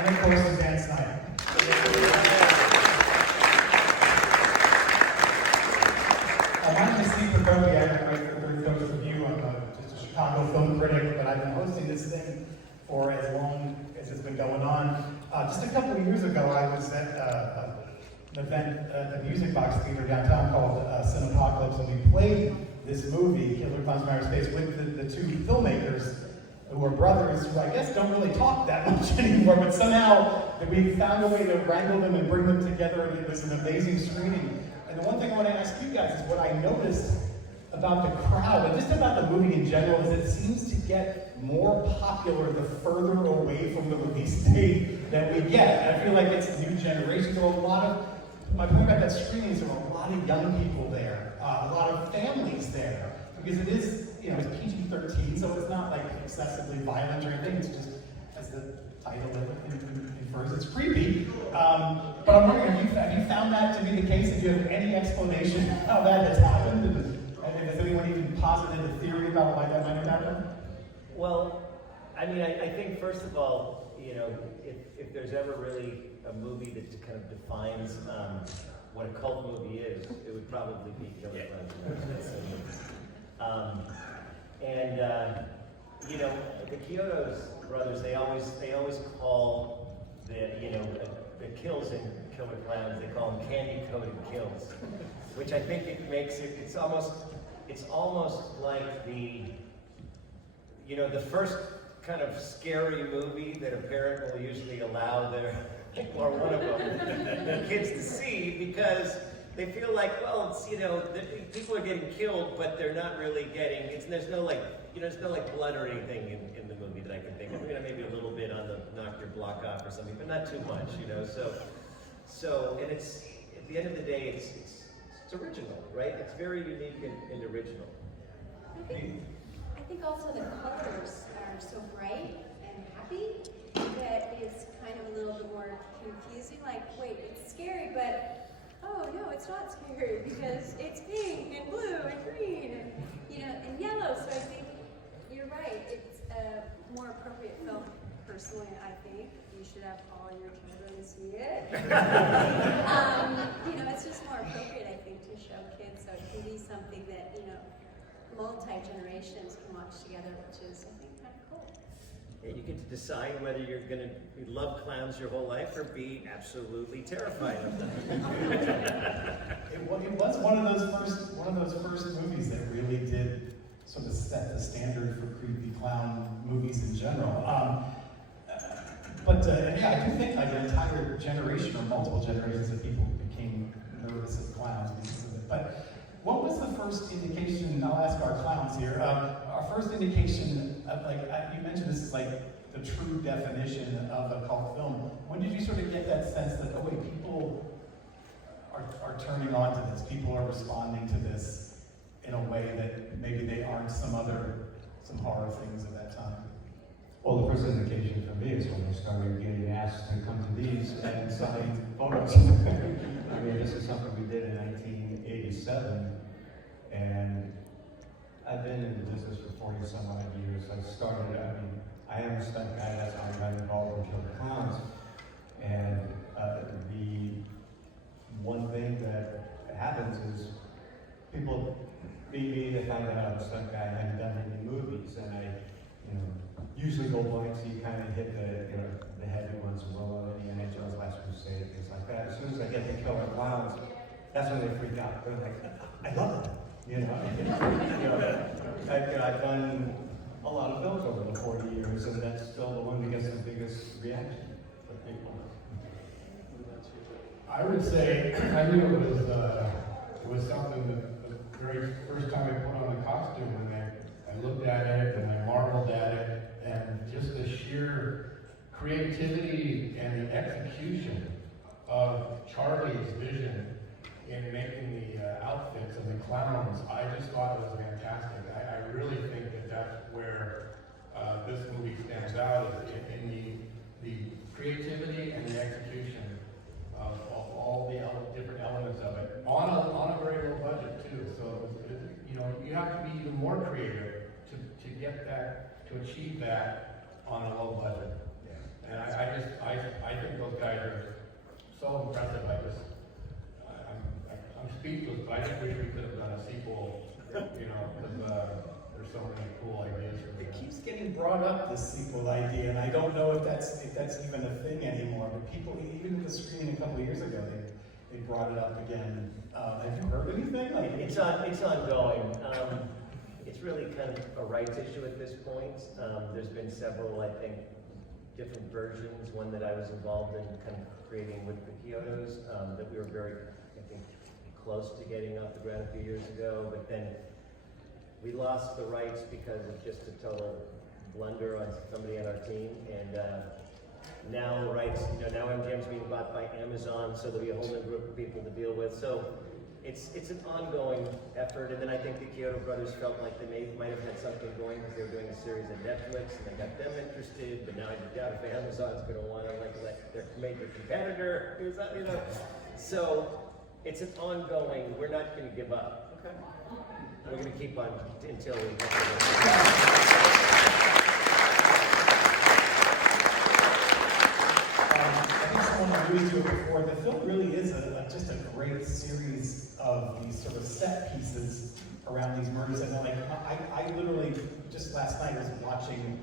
And of course, Suzanne Snyder. My name is Steve McCarthy. I write for Third Films Review. I'm just a Chicago film critic, but I've been hosting this thing for as long as it's been going on. Just a couple of years ago, I was at an event at the Music Box Theater downtown called Cinepocalypse, and we played this movie, Killer Klowns from Outer Space, with the two filmmakers who are brothers who I guess don't really talk that much anymore, but somehow we found a way to wrangle them and bring them together, and it was an amazing screening. And the one thing I want to ask you guys is what I noticed about the crowd, and just about the movie in general, is it seems to get more popular the further away from the release date that we get. I feel like it's a new generation. There are a lot of, my point about that screening is there are a lot of young people there, a lot of families there, because it is, you know, it's PG-13, so it's not like excessively violent or anything. It's just, as the title infers, it's creepy. But I'm wondering, have you found that to be the case? Do you have any explanation how that has happened? And has anyone even posited a theory about why that might have happened? Well, I mean, I think first of all, you know, if there's ever really a movie that kind of defines what a cult movie is, it would probably be Killer Klowns. You know, the Kyoto's brothers, they always call the kills in Killer Klowns, they call them candy-coated kills, which I think it makes it's almost like the first kind of scary movie that a parent will usually allow their, or one of them, their kids to see, because they feel like, well, it's, you know, people are getting killed, but they're not really getting, there's no blood or anything in the movie that I can think of. You know, maybe a little bit on the knock your block off or something, but not too much, you know. So, and it's, at the end of the day, it's original, right? It's very unique and original. I think also the colors are so bright and happy that it's kind of a little bit more confusing. Like, wait, it's scary, but oh no, it's not scary because it's pink and blue and green and, you know, and yellow. So I think you're right. It's a more appropriate film. Personally, I think you should have all your children see it. You know, it's just more appropriate, I think, to show kids, so it can be something that, you know, multi-generations can watch together, which is, I think, kind of cool. And you get to decide whether you're going to love clowns your whole life or be absolutely terrified of them. It was one of those first movies that really did sort of set the standard for creepy clown movies in general. Yeah, I do think like an entire generation or multiple generations of people became nervous of clowns because of it. But what was the first indication, I'll ask our clowns here, our first indication of, like, you mentioned this is like the true definition of a cult film. When did you sort of get that sense that, oh wait, people are turning on to this, people are responding to this in a way that maybe they aren't some horror things at that time? Well, the first indication for me is when I started getting asked to come to these and sign photos. I mean, this is something we did in 1987, and I've been in the business for 40 some odd years. I am a stunt guy, that's how I got involved in Killer Klowns. And the one thing that happens is people meet me, they find out I'm a stunt guy, I haven't done any movies, and I, usually go blank, so you kind of hit the heavy ones, Willow, Indiana Jones, Last Crusade, things like that. As soon as I get to Killer Klowns, that's when they freak out. They're like, I love it, I've done a lot of films over the 40 years, and that's still the one that gets the biggest reaction from people. I would say I knew it was something that the very first time I put on the costume, and I looked at it and I marveled at it, and just the sheer creativity and the execution of Charlie's vision in making the outfits and the clowns, I just thought it was fantastic. I really think that that's where this movie stands out, in the creativity and the execution of all the different elements of it, on a very low budget too. So you have to be even more creative to get that, to achieve that on a low budget. And I impressive. I'm speechless, but I just wish we could have done a sequel, you know, because there's so many cool ideas for It this. keeps getting brought up, this sequel idea, and I don't know if that's even a thing anymore, but people, even in the screening a couple of years ago, they brought it up again. Have you heard anything? Like, It's ongoing. It's really kind of a rights issue at this point. There's been several, I think, different versions. One that I was involved in kind of creating with the Kyotos that we were very, I think, close to getting off the ground a few years ago. But then we lost the rights because of just a total blunder on somebody on our team. And now the rights, you know, now MGM's being bought by Amazon, so there'll be a whole new group of people to deal with. So it's an ongoing effort. And then I think the Kyoto brothers felt like they might have had something going because they were doing a series at Netflix and they got them interested. But now I doubt if Amazon's going to want to like let their major competitor, you know. So it's an ongoing. We're not going to give up. Okay. We're going to keep on until we get to I think someone alluded to it before, the film really is just a great series of these sort of set pieces around these murders. And like, I literally, just last night, was watching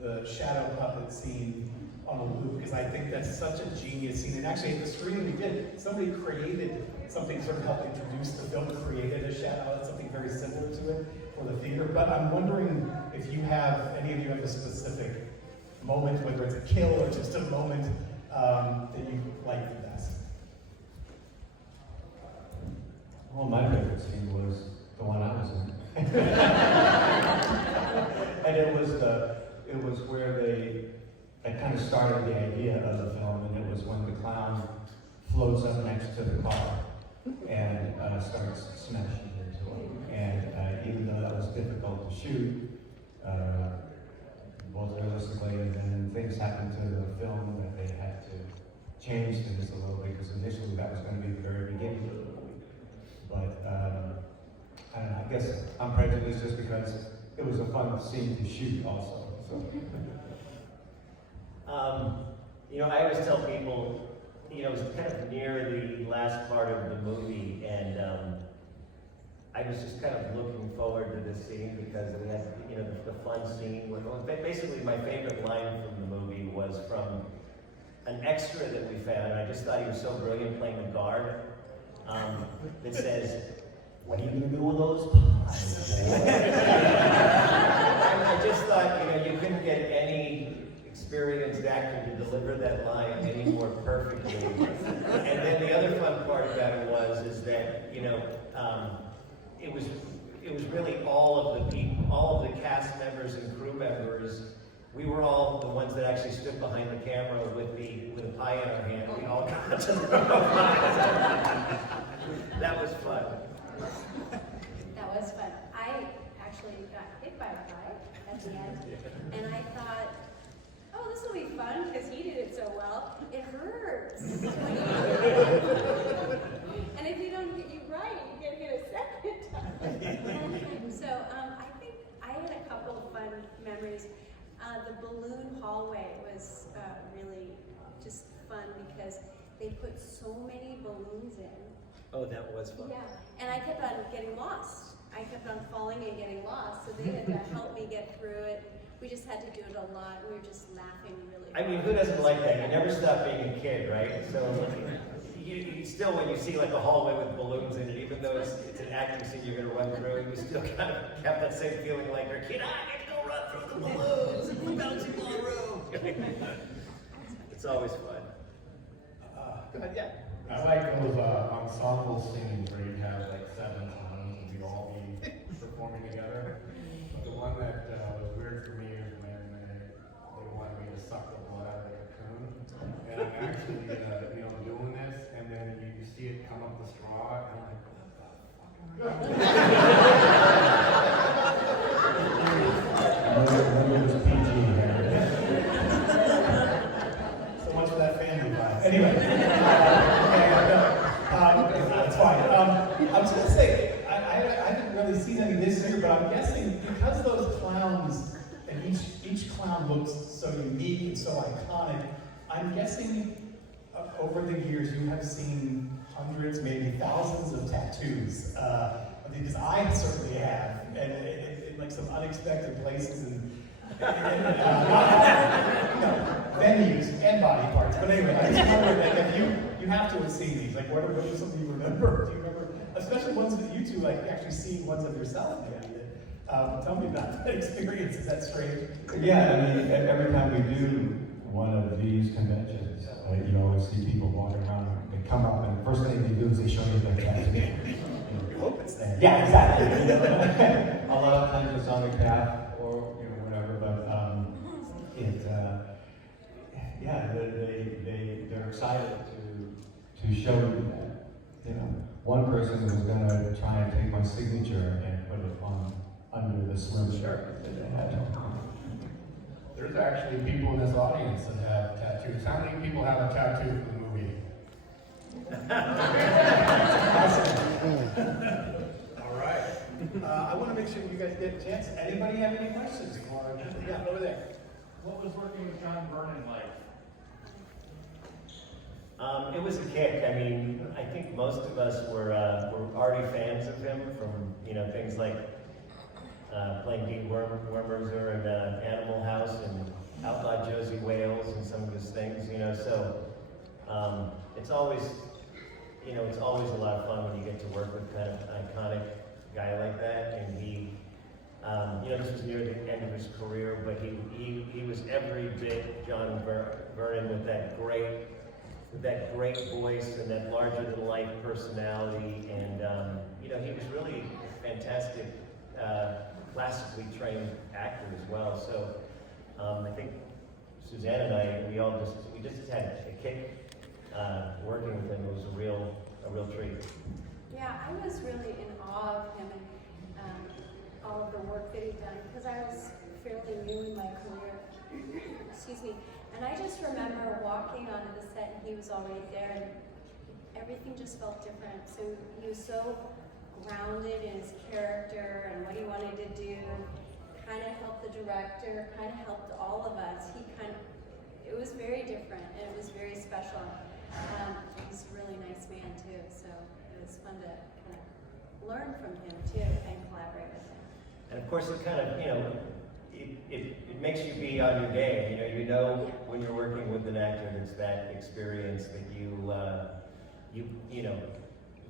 the shadow puppet scene on a loop, because I think that's such a genius scene. And actually, at the screening we did, somebody created something, sort of helped introduce the film, created a shadow, something very similar to it for the theater. But I'm wondering if you have, any of you have a specific moment, whether it's a kill or just a moment that you like the best. Well, my favorite scene was the one I was in. And it was where I kind of started the idea of the film, and it was when the clown floats up next to the car and starts smashing into him. And even though that was difficult to shoot, both realistically, and then things happened to the film that they had to change things a little bit, because initially that was going to be the very beginning of the movie. But I don't know, I guess I'm prejudiced just because it was a fun scene to shoot also. So. You know, I always tell people, you know, it was kind of near the last part of the movie, and I was just kind of looking forward to this scene because we had, you know, the fun scene. Basically, my favorite line from the movie was from an extra that we found, and I just thought he was so brilliant playing the guard, that says, "What are you gonna do with those pies?" I just thought, you know, you couldn't get any experienced actor to deliver that line any more perfectly. And then the other fun part about it is that, you know, it was really all of the cast members and crew members. We were all the ones that actually stood behind the camera with a pie in our hand. We all got to throw pies. That was fun. That was fun. I actually got hit by a pie at the end, and I thought, oh, this will be fun because he did it so well. It hurts. And if you don't get you right, you get hit a second time. So I think I had a couple of fun memories. The balloon hallway was really just fun because they put so many balloons in. Oh, that was fun. Yeah, and I kept on getting lost. I kept on falling and getting lost, so they had to help me get through it. We just had to do it a lot. We were just laughing really hard. I mean, who doesn't like that? You never stop being a kid, right? So you still, when you see like a hallway with balloons in it, even though it's an acting scene you're going to run through, you still kind of have that same feeling like you're a kid. I get to go run through the balloons and bouncing all around. It's always fun. Go ahead, yeah. I like those ensemble scenes where you have like 7 clowns and we all be performing together. But the one that was weird for me is when they wanted me to suck the blood out of the cocoon. And I'm actually, you know, doing this, and then you see it come up the straw, and I'm like, what the fuck am I doing? So much for that family vibe. Anyway. That's fine. I was going to say, I haven't really seen any this year, but I'm guessing because those clowns, and each clown looks so unique and so iconic, I'm guessing over the years, you have seen hundreds, maybe thousands of tattoos. Because I certainly have, and in like some unexpected places and venues and body parts. But anyway, I just wonder, like, if you have to have seen these. Like, what are some you remember? Do you remember, especially ones that you two like actually seeing ones of yourself? Maybe. Tell me about that experience. Is that strange? Yeah, I mean, every time we do one of these conventions, you always see people walking around. They come up, and the first thing they do is they show you their tattoo. You hope it's there. Yeah, exactly. A lot of times it's on the calf or whatever, but they're excited to show you that. One person was going to try and take my signature and put it on under the slim shirt that they had. There's actually people in this audience that have tattoos. How many people have a tattoo for the movie? All right. I want to make sure you guys get a chance. Anybody have any questions? Yeah, over there. What was working with John Vernon like? It was a kick. I mean, I think most of us were already fans of him from things like playing Dean Wormerser and Animal House and Outlaw Josie Wales and some of his things. So it's always a lot of fun when you get to work with kind of an iconic guy like that. And he, this was near the end of his career, but he was every bit John Vernon with that great voice and that larger-than-life personality, and he was really a fantastic, classically trained actor as well. So I think Suzanne and I, we just had a kick working with him. It was a real treat. Yeah, I was really in awe of him and all of the work that he'd done, because I was fairly new in my career. Excuse me. And I just remember walking onto the set and he was already there, and everything just felt different. So he was so grounded in his character and what he wanted to do, kind of helped the director, kind of helped all of us. It was very different and it was very special. He's a really nice man too, so it was fun to kind of learn from him too and collaborate with him. And of course, it kind of, it makes you be on your game. When you're working with an actor that's that experienced, that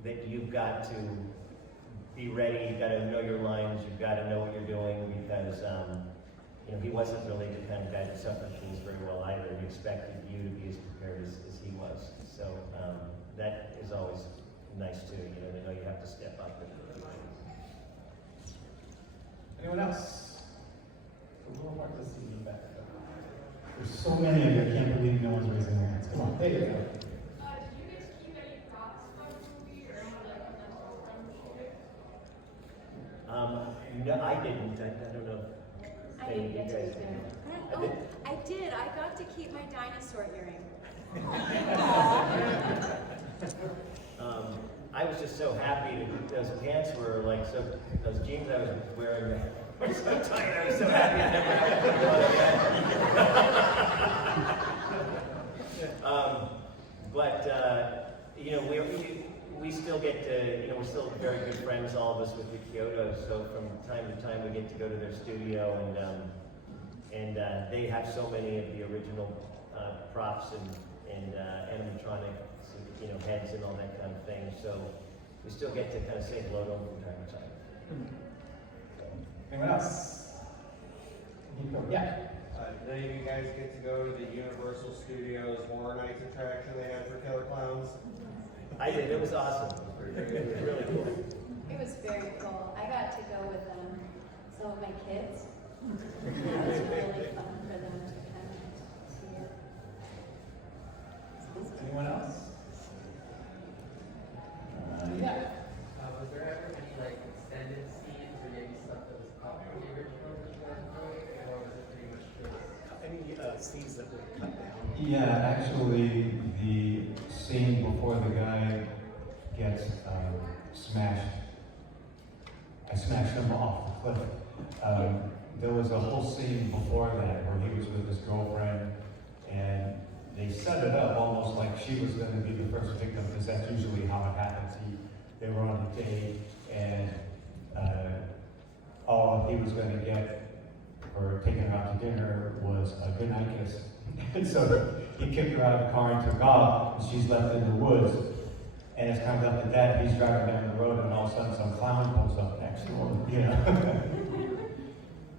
that you've got to be ready. You've got to know your lines. You've got to know what you're doing, because he wasn't really the kind of guy that suffered things very well either. He expected you to be as prepared as he was. So that is always nice too. To know you have to step up. Anyone else? A little more to see you back. There's so many of you, I can't believe no one's raising their hands. Come on, there you go. Did you get to keep any props from the movie or any from shooting? No, I didn't. I don't know. I didn't get to You guys either. did. Oh, I did. I got to keep my dinosaur earring. I was just so happy that those pants were like those jeans I was wearing were so tight. I was so happy I never had to put them on again. We still get to, we're still very good friends, all of us, with the Kyoto. So from time to time we get to go to their studio, and they have so many of the original props and animatronic, heads and all that kind of thing. So we still get to kind of say hello to them from time to time. Anyone else? Yeah. Did any of you guys get to go to the Universal Studios Horror Nights attraction they had for Killer Klowns? I did. It was awesome. It was really cool. It was very cool. I got to go with some of my kids. It was really fun for them to kind of see it. Anyone else? Yeah. Was there ever any extended scenes or maybe stuff that was cut from the original that you guys wrote, or was it pretty much just? Any scenes that were cut down? Yeah, actually, the scene before the guy gets smashed, I smashed him off the cliff. There was a whole scene before that where he was with his girlfriend, and they set it up almost like she was going to be the first victim, because that's usually how it happens. They were on a date, and all he was going to get for taking her out to dinner was a goodnight kiss. And so he kicked her out of the car and took off, and she's left in the woods. And it's kind of up to that, he's driving down the road, and all of a sudden some clown pulls up next to him, you know?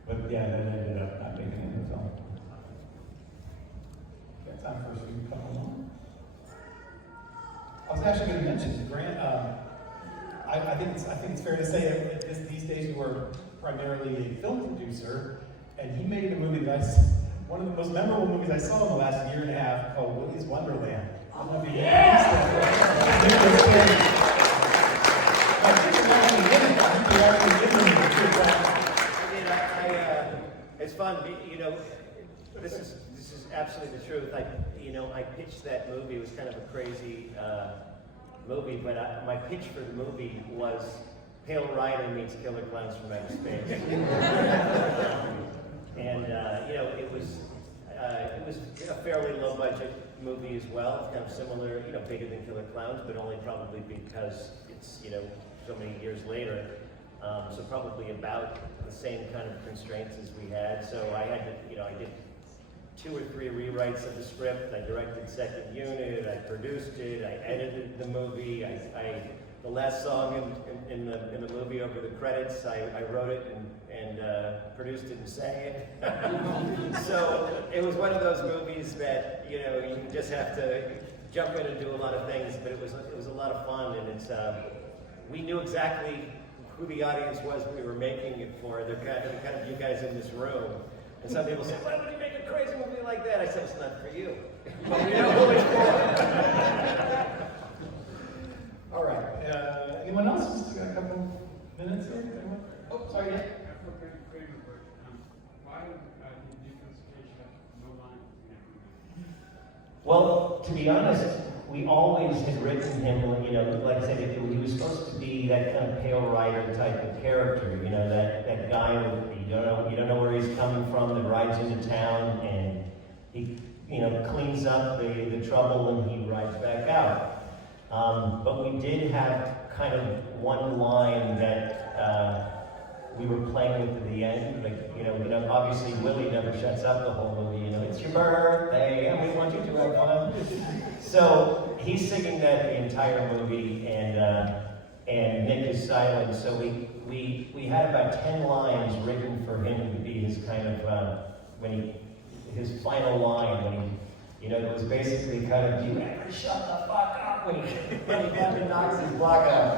But yeah, that ended up not making it in the film. Got time for a few couple more. I was actually going to mention Grant. I think it's fair to say that these days you were primarily a film producer, and he made a movie that one of the most memorable movies I saw in the last year and a half called Willy's Wonderland. I don't know if you It's fun, you know. This is absolutely the truth. I pitched that movie. It was kind of a crazy movie, but my pitch for the movie was Pale Rider meets Killer Klowns from Outer Space. And it was a fairly low budget movie as well. It's kind of similar, bigger than Killer Klowns, but only probably because it's so many years later. So probably about the same kind of constraints as we had. So I had to, I did 2 or 3 rewrites of the script. I directed second unit. I produced it. I edited the movie. The last song in the movie over the credits, I wrote it and produced it and sang it. So it was one of those movies that you just have to jump in and do a lot of things. But it was a lot of fun, and we knew exactly who the audience was we were making it for. They're kind of you guys in this room. And some people say, why would you make a crazy movie like that? I said, it's not for you. But we know who it's for. All right. Anyone else? We still got a couple minutes here. Anyone? Oh, sorry. Yeah. Why did you have no lines? Well, to be honest, we always had written him, like I said, he was supposed to be that kind of Pale Rider type of character, that guy with, you don't know where he's coming from, that rides into town, and he, cleans up the trouble and he rides back out. But we did have kind of one line that we were playing with at the end, obviously Willie never shuts up the whole movie, it's your birthday, and we want you to have fun. So he's singing that the entire movie, and Nick is silent. So we had about 10 lines written for him to be his kind of his final line when he, it was basically kind of, do you ever shut the fuck up when he kind of knocks his block out.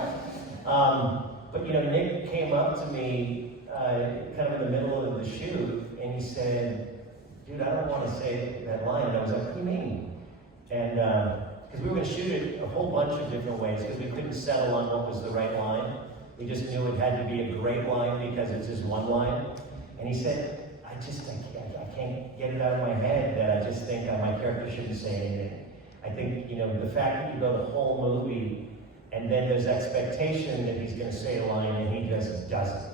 But Nick came up to me kind of in the middle of the shoot, and he said, dude, I don't want to say that line. And I was like, what do you mean? And because we were going to shoot it a whole bunch of different ways, because we couldn't settle on what was the right line. We just knew it had to be a great line because it's just one line. And he said, I can't get it out of my head. I just think my character shouldn't say anything. I think, the fact that you go the whole movie and then there's expectation that he's going to say a line and he just doesn't,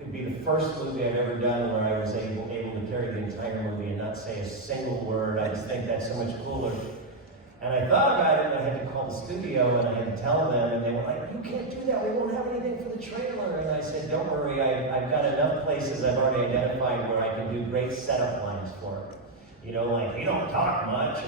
It'd be the first movie I've ever done where I was able to carry the entire movie and not say a single word. I just think that's so much cooler. And I thought about it, and I had to call the studio and I had to tell them, and they were like, you can't do that, we won't have anything for the trailer. And I said, don't worry, I've got enough places I've already identified where I can do great setup lines for it. Like, you don't talk much,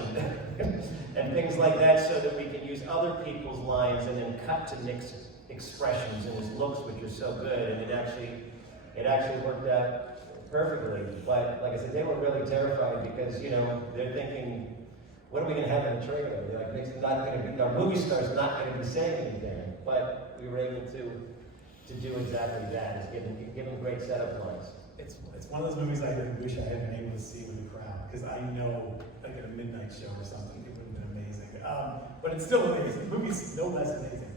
and things like that, so that we can use other people's lines and then cut to Nick's expressions and his looks, which are so good, and it actually worked out perfectly. But like I said, they were really terrified because, they're thinking, what are we going to have in the trailer? They're like, Nick's not going to be, our movie star's not going to be saying anything. But we were able to do exactly that, is give them great setup lines. It's one of those movies I wish I had been able to see with the crowd, because I know, like at a midnight show or something, it would have been amazing. But it's still amazing. The movie's no less amazing.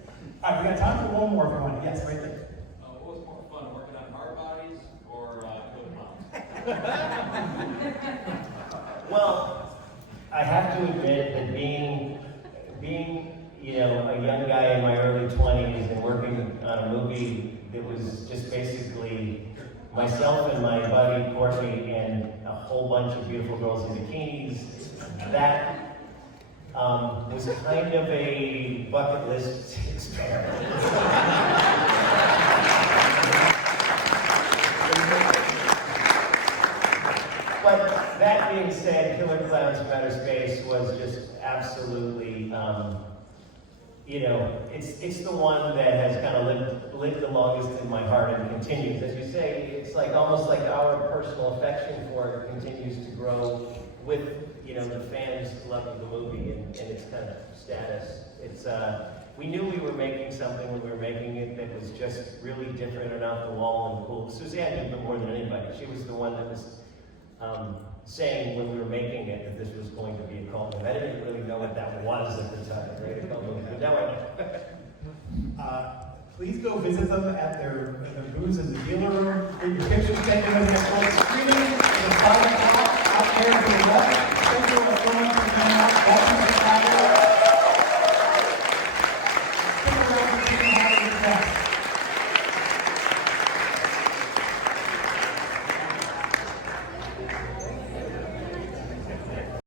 All right, we got time for one more if you want. Yes, right there. What was more fun, working on hard bodies or Killer Klowns? Well, I have to admit that being a young guy in my early 20s and working on a movie that was just basically myself and my buddy Courtney and a whole bunch of beautiful girls in bikinis. That was kind of a bucket list experiment. But that being said, Killer Klowns from Outer Space was just absolutely, you know, it's the one that has kind of lived the longest in my heart and continues. As you say, it's like almost like our personal affection for it continues to grow with, you know, the fans' love of the movie and its kind of status. It's, we knew we were making something when we were making it that was just really different and off the wall and cool. Suzanne knew more than anybody. She was the one that was saying when we were making it that this was going to be a cult movie. I didn't really know what that was at the time, right? A cult movie, but now I know. Please go visit them at their booths in the dealer room. Get your pictures taken with their full screening. The private lot out there to the left. Thank you for coming out.